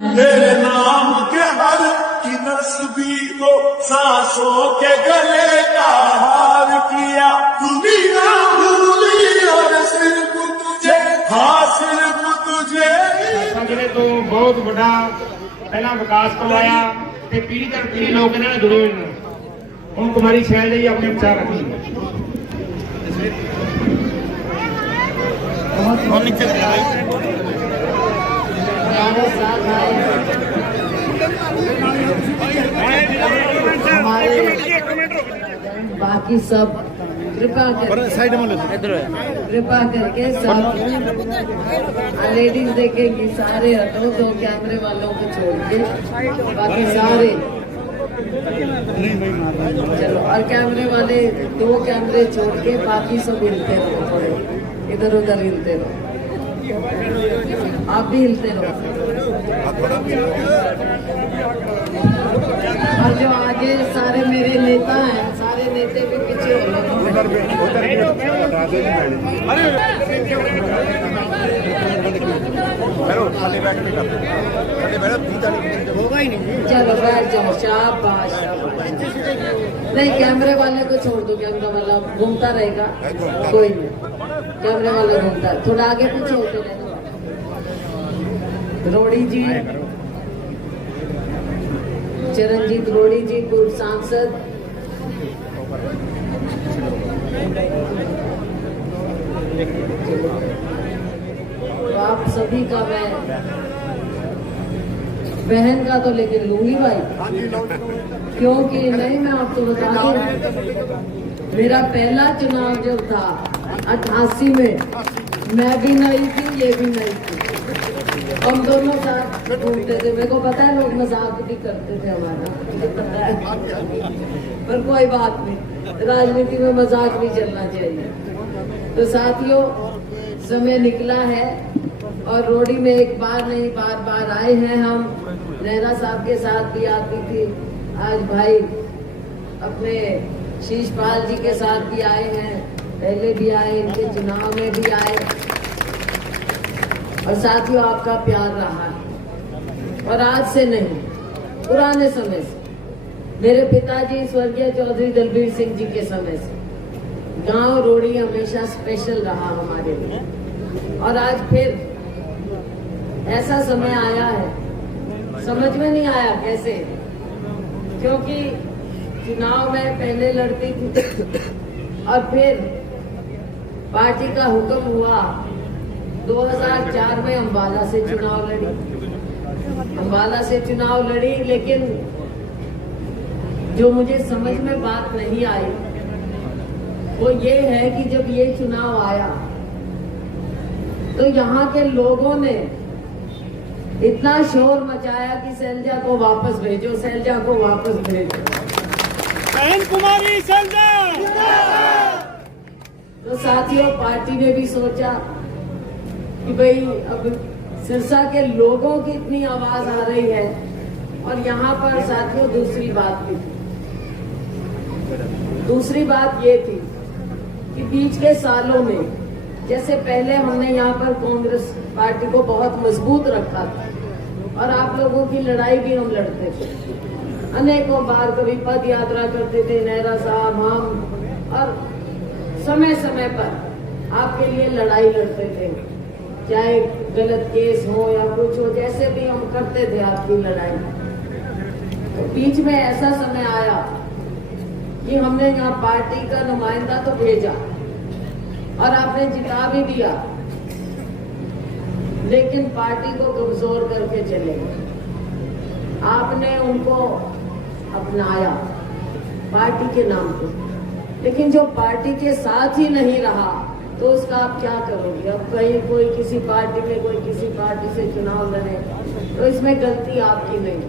तेरे नाम के हर की नस्बी को सांसों के गले का हार किया, दुनिया भूली और सिर्फ तुझे, हाँ सिर्फ तुझे। संगठन तो बहुत बड़ा पहला विकास करवाया ते पीढ़ी दर पीढ़ी लोग इन्हां नाल जुड़े हुए हैं। हुण कुमारी शैलजा जी अपने विचार रखी बाकी सब कृपा करके सब लेडीज देखेंगी, सारे हटो, दो कैमरे वालों को छोड़ के बाकी सारे चलो, और कैमरे वाले दो कैमरे छोड़ के बाकी सब हिलते रहो, थोड़े इधर उधर हिलते रहो, आप भी हिलते रहो। और जो आगे सारे मेरे नेता हैं, सारे नेता भी पीछे हो रहे चलो बैठ जाओ, शाबाश शाबाश। नहीं, कैमरे वाले को छोड़ दो, कैमरा वाला घूमता रहेगा, कोई नहीं, कैमरे वाला घूमता, थोड़ा आगे पीछे होते रहना। रोड़ी जी, चरणजीत रोड़ी जी, पूर्व सांसद, तो आप सभी का मैं बहन का तो लेकिन लूंगी भाई, क्योंकि नहीं, मैं आपको बता दूं, मेरा पहला चुनाव जब था 88 में, मैं भी नहीं थी, ये भी नहीं थी, हम दोनों साथ घूमते थे। मेरे को पता है लोग मजाक भी करते थे हमारा, मुझे पता है, पर कोई बात नहीं, राजनीति में मजाक भी चलना चाहिए। तो साथियों, समय निकला है और रोड़ी में एक बार नहीं बार बार आए हैं हम। नेहरा साहब के साथ भी आती थी, आज भाई अपने शीशपाल जी के साथ भी आए हैं, पहले भी आए, इनके चुनाव में भी आए, और साथियों आपका प्यार रहा है, और आज से नहीं, पुराने समय से, मेरे पिताजी स्वर्गीय चौधरी दलबीर सिंह जी के समय से गांव रोड़ी हमेशा स्पेशल रहा हमारे लिए। और आज फिर ऐसा समय आया है, समझ में नहीं आया कैसे, क्योंकि चुनाव में पहले लड़ती थी और फिर पार्टी का हुक्म हुआ, 2004 में अम्बाला से चुनाव लड़ी, अम्बाला से चुनाव लड़ी, लेकिन जो मुझे समझ में बात नहीं आई वो ये है कि जब ये चुनाव आया तो यहाँ के लोगों ने इतना शोर मचाया कि शैलजा को वापस भेजो, शैलजा को वापस भेजो, बहन कुमारी शैलजा। तो साथियों, पार्टी ने भी सोचा कि भाई अब सिरसा के लोगों की इतनी आवाज आ रही है। और यहाँ पर साथियों दूसरी बात भी थी, दूसरी बात ये थी कि बीच के सालों में, जैसे पहले हमने यहाँ पर कांग्रेस पार्टी को बहुत मजबूत रखा था और आप लोगों की लड़ाई भी हम लड़ते थे, अनेकों बार कभी पद यात्रा करते थे नेहरा साहब, हम, और समय समय पर आपके लिए लड़ाई लड़ते थे, चाहे गलत केस हो या कुछ हो, जैसे भी हम करते थे आपकी लड़ाई। तो बीच में ऐसा समय आया कि हमने यहाँ पार्टी का नुमाइंदा तो भेजा और आपने जिता भी दिया, लेकिन पार्टी को कमजोर करके चले गए। आपने उनको अपनाया पार्टी के नाम पे, लेकिन जो पार्टी के साथ ही नहीं रहा तो उसका आप क्या करोगे। अब कहीं कोई किसी पार्टी में, कोई किसी पार्टी से चुनाव लड़े तो इसमें गलती आपकी नहीं,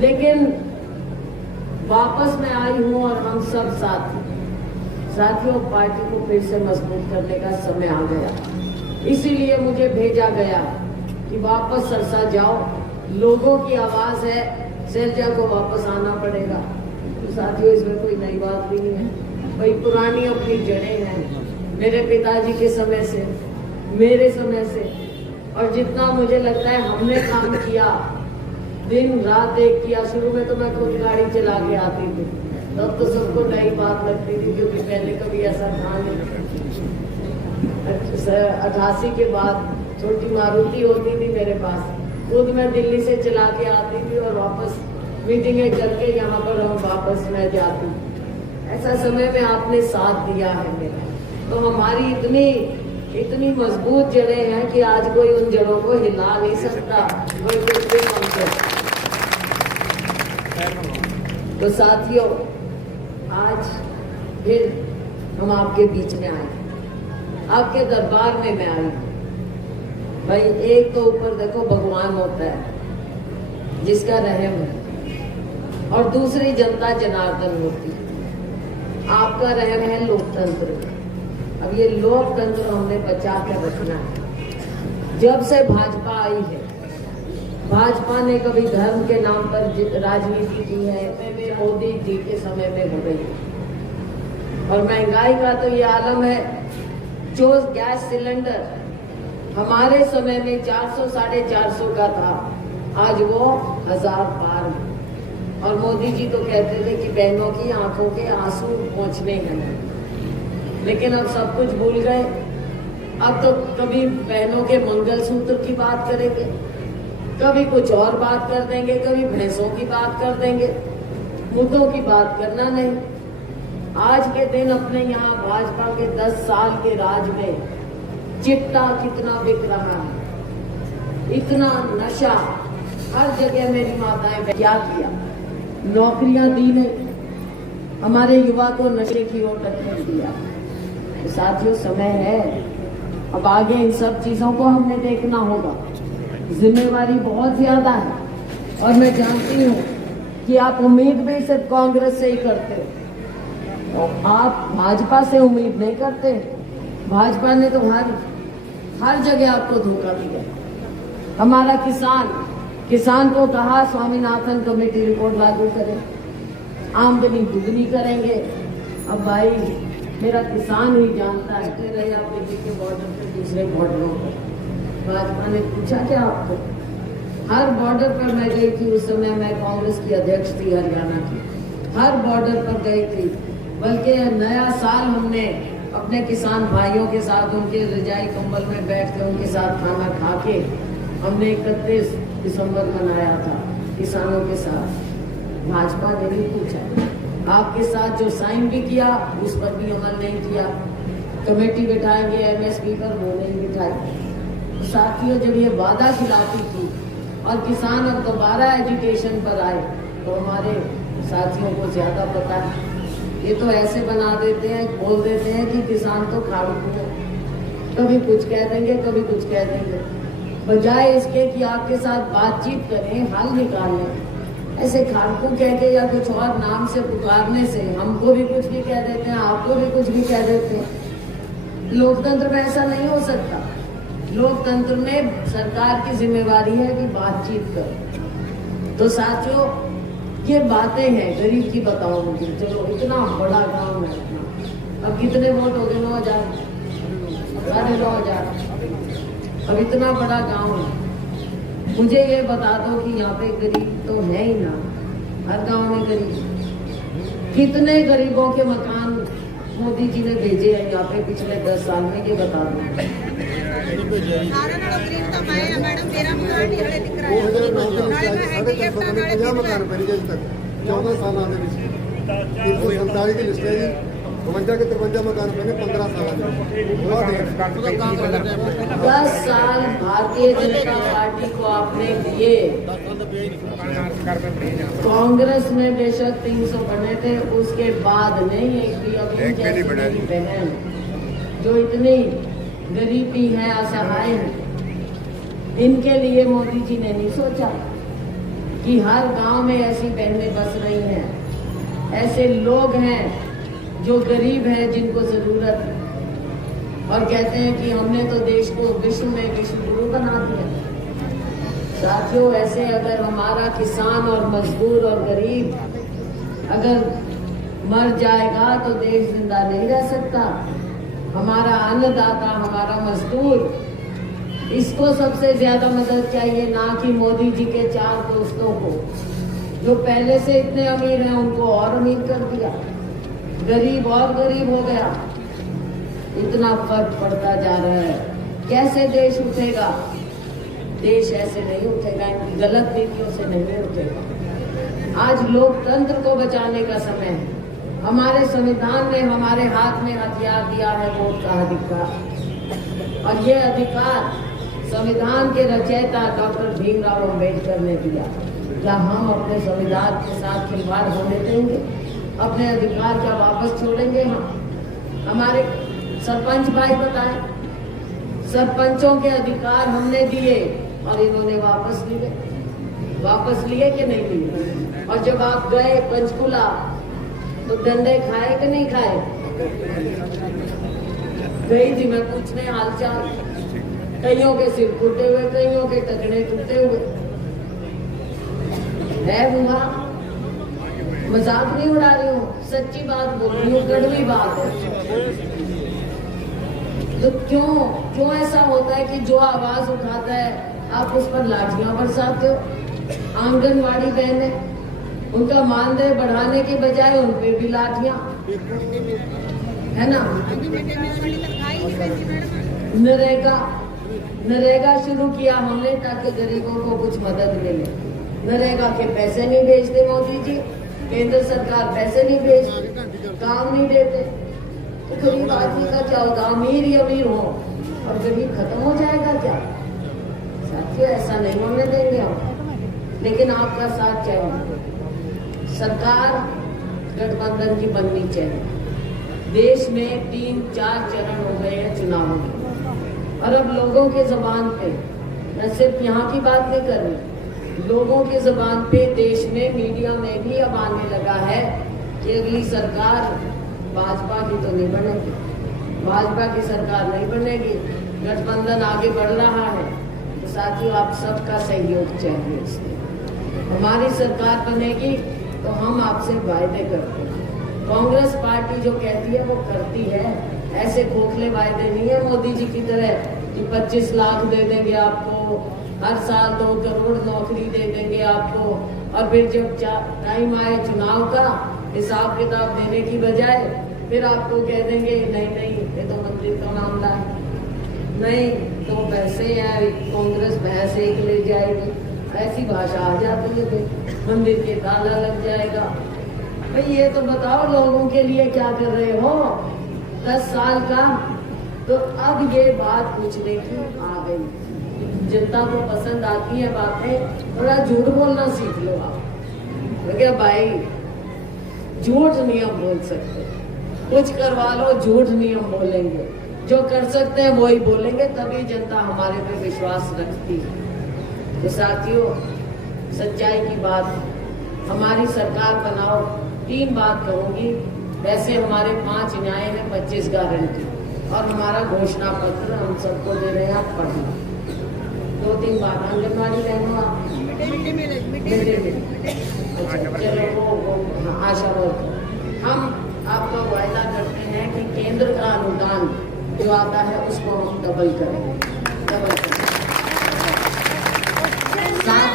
लेकिन वापस मैं आई हूँ और हम सब साथियों पार्टी को फिर से मजबूत करने का समय आ गया। इसीलिए मुझे भेजा गया कि वापस सरसा जाओ, लोगों की आवाज है, शैलजा को वापस आना पड़ेगा। तो साथियों, इसमें कोई नई बात भी नहीं है, भाई पुरानी अपनी जड़ें हैं, मेरे पिताजी के समय से, मेरे समय से, और जितना मुझे लगता है हमने काम किया, दिन रात एक किया। शुरू में तो मैं खुद गाड़ी चला के आती थी, तब तो सबको नई बात लगती थी क्योंकि पहले कभी ऐसा था नहीं। 88 के बाद छोटी मारुति होती थी मेरे पास, खुद मैं दिल्ली से चला के आती थी और वापस मीटिंगें करके यहाँ पर हम वापस मैं जाती। ऐसा समय में आपने साथ दिया है मेरा, तो हमारी इतनी मजबूत जड़ें हैं कि आज कोई उन जड़ों को हिला नहीं सकता, कोई कुछ भी कम कर। तो साथियों, आज फिर हम आपके बीच में आए, आपके दरबार में मैं आई। भाई एक तो ऊपर देखो भगवान होता है जिसका रहम है, और दूसरी जनता जनार्दन होती है। आपका रहम है लोकतंत्र। अब ये लोकतंत्र हमने बचा कर रखना है। जब से भाजपा आई है, भाजपा ने कभी धर्म के नाम पर राजनीति की है, मोदी जी के समय में हो गई। और महंगाई का तो ये आलम है, जो गैस सिलेंडर हमारे समय में 400 साढ़े 400 का था, आज वो 1000 पार। और मोदी जी तो कहते थे कि बहनों की आंखों के आंसू पहुंचने हैं, लेकिन अब सब कुछ भूल गए। अब तो कभी बहनों के मंगलसूत्र की बात करेंगे, कभी कुछ और बात कर देंगे, कभी भैंसों की बात कर देंगे, मुद्दों की बात करना नहीं। आज के दिन अपने यहाँ भाजपा के 10 साल के राज में चिट्टा कितना बिक रहा है, इतना नशा हर जगह। मेरी माताएं क्या किया, नौकरियां दी नहीं, हमारे युवा को नशे की ओर धकेल दिया। तो साथियों, समय है, अब आगे इन सब चीजों को हमने देखना होगा। जिम्मेवारी बहुत ज्यादा है, और मैं जानती हूँ कि आप उम्मीद भी सिर्फ कांग्रेस से ही करते हो, और आप भाजपा से उम्मीद नहीं करते। भाजपा ने तो हर जगह आपको धोखा दिया। हमारा किसान को कहा स्वामीनाथन कमेटी रिपोर्ट लागू करें, आमदनी दुगनी करेंगे। अब भाई मेरा किसान ही जानता है, रहे आप दिल्ली के बॉर्डर पे दूसरे बॉर्डरों पर, भाजपा ने पूछा क्या आपको? हर बॉर्डर पर मैं गई थी, उस समय मैं कांग्रेस की अध्यक्ष थी हरियाणा की, हर बॉर्डर पर गई थी। बल्कि नया साल हमने अपने किसान भाइयों के साथ उनके रजाई कंबल में बैठ के उनके साथ खाना खा के हमने 31 दिसंबर मनाया था किसानों के साथ। भाजपा ने भी पूछा, आपके साथ जो साइन भी किया उस पर भी अमल नहीं किया। कमेटी बिठाएंगे एमएसपी पर, वो नहीं बिठाई। साथियों, जब ये वादा खिलाफी थी और किसान अब दोबारा एजुकेशन पर आए, तो हमारे साथियों को ज्यादा पता है। ये तो ऐसे बना देते हैं, बोल देते हैं कि किसान तो खाड़कू है, कभी कुछ कह देंगे, कभी कुछ कह देंगे, बजाय इसके कि आपके साथ बातचीत करें, हल निकालें। ऐसे खाड़कू कह के या कुछ और नाम से पुकारने से हमको भी कुछ भी कह देते हैं, आपको भी कुछ भी कह देते हैं। लोकतंत्र में ऐसा नहीं हो सकता। लोकतंत्र में सरकार की जिम्मेवारी है कि बातचीत करो। तो साथियों, ये बातें हैं, गरीब की बताओ मुझे। चलो, इतना बड़ा गांव है अपना, अब कितने वोट हो गए? 9,000, 9,500। अब इतना बड़ा गांव है, मुझे ये बता दो कि यहाँ पे गरीब तो है ही ना, हर गांव में गरीब। कितने गरीबों के मकान मोदी जी ने भेजे हैं यहाँ पे पिछले 10 साल में, ये बता दो। के 53 मकान बने 15 साल 10 साल भारतीय जनता पार्टी को आपने दिए। कांग्रेस में बेशक 300 बने थे, उसके बाद नहीं एक भी अभी बहन जो इतनी गरीबी है, असहाय है, इनके लिए मोदी जी ने नहीं सोचा कि हर गांव में ऐसी बहनें बस रही हैं, ऐसे लोग हैं जो गरीब है, जिनको जरूरत है, और कहते हैं कि हमने तो देश को विश्व में विश्व गुरु बना दिया। साथियों, ऐसे अगर हमारा किसान और मजदूर और गरीब अगर मर जाएगा तो देश जिंदा नहीं रह सकता। हमारा अन्नदाता, हमारा मजदूर इसको सबसे ज्यादा मदद चाहिए, ना कि मोदी जी के 4 दोस्तों को जो पहले से इतने अमीर हैं उनको और अमीर कर दिया, गरीब और गरीब हो गया। इतना फर्क पड़ता जा रहा है। कैसे देश उठेगा? देश ऐसे नहीं उठेगा, इनकी गलत नीतियों से नहीं उठेगा। आज लोकतंत्र को बचाने का समय है। हमारे संविधान ने हमारे हाथ में हथियार दिया है, वोट का अधिकार, और ये अधिकार संविधान के रचयिता डॉक्टर भीमराव अम्बेडकर ने दिया। क्या हम अपने संविधान के साथ खिलवाड़ होने देंगे? अपने अधिकार क्या वापस छोड़ेंगे? हमारे सरपंच भाई बताएं, सरपंचों के अधिकार हमने दिए और इन्होंने वापस लिए। वापस लिए कि नहीं लिए? और जब आप गए पंचकुला तो डंडे खाए कि नहीं खाए? गई थी मैं पूछने हालचाल, कईयों के सिर फूटे हुए, कईयों के टकने टूटे हुए है। वहां मजाक नहीं उड़ा रही हूँ, सच्ची बात बोल रही हूँ, कड़वी बात है। तो क्यों ऐसा होता है कि जो आवाज उठाता है आप उस पर लाठियां बरसाते हो? आंगनवाड़ी बहनें, उनका मानदेय बढ़ाने के बजाय उन पे भी लाठियां, है ना। नरेगा शुरू किया हमने ताकि गरीबों को कुछ मदद मिले। नरेगा के पैसे नहीं भेजते मोदी जी, केंद्र सरकार पैसे नहीं भेजती, काम नहीं देते, तो गरीब आदमी का क्या होगा? अमीर ही अमीर हो और गरीब खत्म हो जाएगा क्या? साथियों, ऐसा नहीं होने देंगे हम, लेकिन आपका साथ चाहिए। सरकार गठबंधन की बननी चाहिए। देश में 3-4 चरण हो गए हैं चुनावों के, और अब लोगों के जबान पे, मैं सिर्फ यहाँ की बात नहीं कर रही, लोगों के जबान पे देश में, मीडिया में भी अब आने लगा है कि अगली सरकार भाजपा की तो नहीं बनेगी, भाजपा की सरकार नहीं बनेगी, गठबंधन आगे बढ़ रहा है। तो साथियों, आप सबका सहयोग चाहिए इसमें। हमारी सरकार बनेगी तो हम आपसे वायदे करते हैं। कांग्रेस पार्टी जो कहती है वो करती है, ऐसे खोखले वायदे नहीं है मोदी जी की तरह कि 25 लाख दे देंगे आपको, हर साल 2 करोड़ नौकरी दे देंगे आपको, और फिर जब टाइम आए चुनाव का हिसाब किताब देने की बजाय फिर आपको कह देंगे नहीं ये तो मंदिर का मामला है, नहीं तो पैसे हैं, कांग्रेस भैंस एक ले जाएगी, ऐसी भाषा आ जाती है, मंदिर के ताला लग जाएगा। भाई ये तो बताओ लोगों के लिए क्या कर रहे हो? 10 साल का। तो अब ये बात पूछने की आ गई, जनता को पसंद आती है बातें, थोड़ा झूठ बोलना सीख लो आप। तो क्या भाई, झूठ नहीं हम बोल सकते, कुछ करवा लो झूठ नहीं हम बोलेंगे, जो कर सकते हैं वही बोलेंगे, तभी जनता हमारे पे विश्वास रखती है। तो साथियों, सच्चाई की बात, हमारी सरकार बनाओ। 3 बात कहूंगी, वैसे हमारे 5 न्याय हैं, 25 गारंटी, और हमारा घोषणा पत्र हम सबको दे रहे हैं, आप पढ़ना। 2-3 बात आंगनबाड़ी बहनों, चलो वो आशा वर्कर, हम आपका वायदा करते हैं कि केंद्र का अनुदान जो आता है उसको हम डबल करेंगे। साथ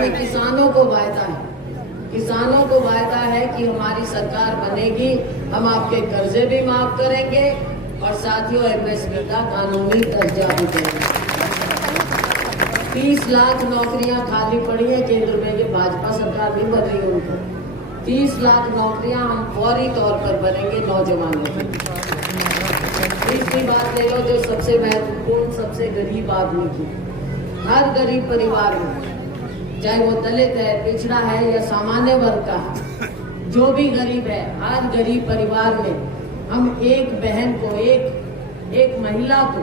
में किसानों को वायदा है, किसानों को वायदा है कि हमारी सरकार बनेगी, हम आपके कर्जे भी माफ करेंगे और साथियों एमएसपी का कानूनी दर्जा भी देंगे। 30 लाख नौकरियां खाली पड़ी है केंद्र में, ये भाजपा सरकार नहीं बन रही उनको। 30 लाख नौकरियां हम फौरी तौर पर बनेंगे नौजवानों की। तीसरी बात ले लो जो सबसे महत्वपूर्ण, सबसे गरीब आदमी की, हर गरीब परिवार में, चाहे वो दलित है, पिछड़ा है या सामान्य वर्ग का है, जो भी गरीब है, हर गरीब परिवार में हम एक बहन को, एक महिला को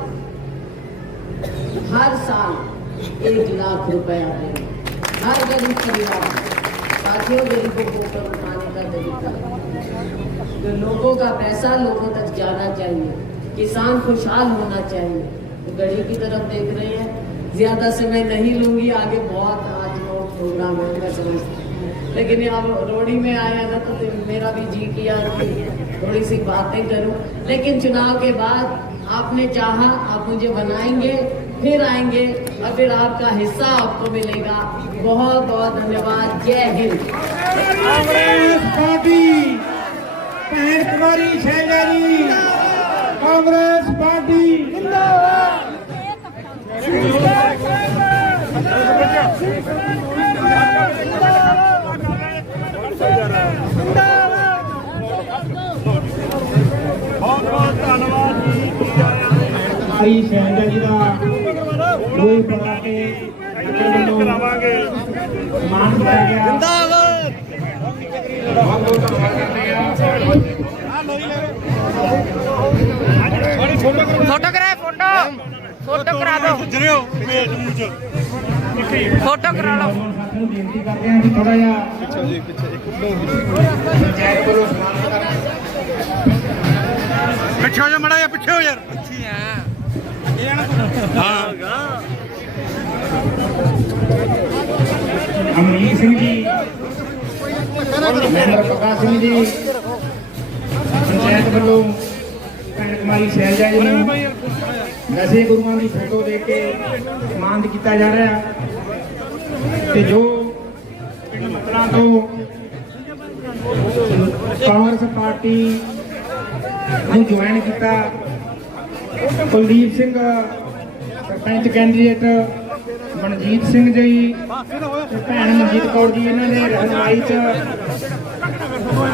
हर साल 1 लाख रुपया देंगे, हर गरीब परिवार में। साथियों, गरीबों को ऊपर उठाने का तरीका, तो लोगों का पैसा लोगों तक जाना चाहिए, किसान खुशहाल होना चाहिए। तो गरीब की तरफ देख रहे हैं। ज्यादा समय नहीं लूंगी, आगे बहुत आज लोग प्रोग्राम है, मैं समझती हूँ, लेकिन यहाँ रोडी में आया ना तो मेरा भी जी किया कि थोड़ी सी बातें करूं। लेकिन चुनाव के बाद आपने चाहा, आप मुझे बनाएंगे, फिर आएंगे और फिर आपका हिस्सा आपको मिलेगा। बहुत बहुत धन्यवाद। जय हिंद। कांग्रेस पार्टी बहन कुमारी शैलजा जी, कांग्रेस पार्टी बहुत धन्यवाद जी। कुमारी शैलजा जी का लोई पड़ा के करावांगे। मान किया गया। बहुत बहुत धन्यवाद करते हैं। फोटो कराए, फोटो फोटो करा दो, फोटो करा लो। साथियों बेनती करते हैं कि थोड़ा जिहा पंचायत वालों सलाम कर पिछे हो जा मड़ा या पिछे हो यार। अमरीक सिंह जी, महेंद्र प्रकाश सिंह जी, पंचायत वालों भैन कुमारी शैलजा जी ਨੂੰ 10 ਗੁਰੂਆਂ ਦੀ ਫੋਟੋ ਦੇ ਕੇ ਸਨਮਾਨਿਤ ਕੀਤਾ ਜਾ ਰਿਹਾ ਤੇ ਜੋ ਪਿੰਡ ਮਤਲਾ ਤੋਂ ਕਾਂਗਰਸ ਪਾਰਟੀ ਨੂੰ ਜੁਆਇਨ ਕੀਤਾ, ਕੁਲਦੀਪ ਸਿੰਘ ਸਰਪੰਚ ਕੈਂਡੀਡੇਟ, ਮਨਜੀਤ ਸਿੰਘ ਜੀ ਤੇ ਭੈਣ ਮਨਜੀਤ ਕੌਰ ਜੀ, ਇਹਨਾਂ ਨੇ ਰਹਿਨੁਮਾਈ 'ਚ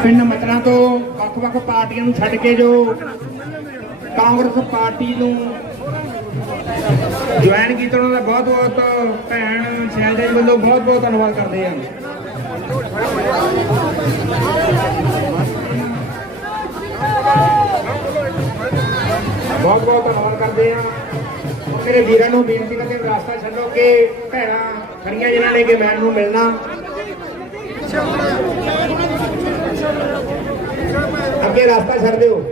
ਪਿੰਡ ਮਤਲਾ ਤੋਂ ਵੱਖ-ਵੱਖ ਪਾਰਟੀਆਂ ਨੂੰ ਛੱਡ ਕੇ ਜੋ ਕਾਂਗਰਸ ਪਾਰਟੀ ਨੂੰ ਜੁਆਇਨ ਕੀਤਾ, ਉਹਨਾਂ ਦਾ ਬਹੁਤ-ਬਹੁਤ ਭੈਣ ਸ਼ੈਲਜਾ ਜੀ ਵੱਲੋਂ ਬਹੁਤ-ਬਹੁਤ ਧੰਨਵਾਦ ਕਰਦੇ ਹਾਂ। ਬਹੁਤ-ਬਹੁਤ ਧੰਨਵਾਦ ਕਰਦੇ ਹਾਂ। ਮੇਰੇ ਵੀਰਾਂ ਨੂੰ ਬੇਨਤੀ ਕਰਦੇ ਹਾਂ, ਰਾਸਤਾ ਛੱਡੋ ਕਿ ਭੈਣਾਂ ਖੜੀਆਂ ਜਿਨ੍ਹਾਂ ਨੇ ਕਿ ਮੈਨ ਨੂੰ ਮਿਲਣਾ, ਅੱਗੇ ਰਾਸਤਾ ਛੱਡ ਦਿਓ।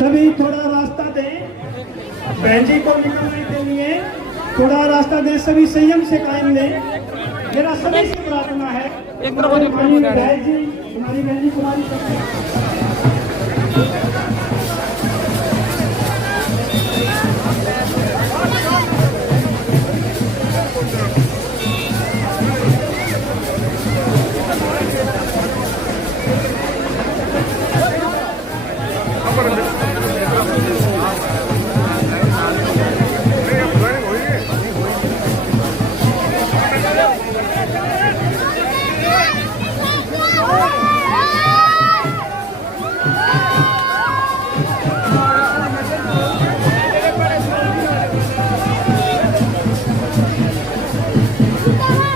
सभी थोड़ा रास्ता दें, बहन जी को निकलने के लिए थोड़ा रास्ता दें, सभी संयम से कायम लें। मेरा सभी से प्रार्थना है, हमारी बहन जी, हमारी बहन जी कुमारी Kita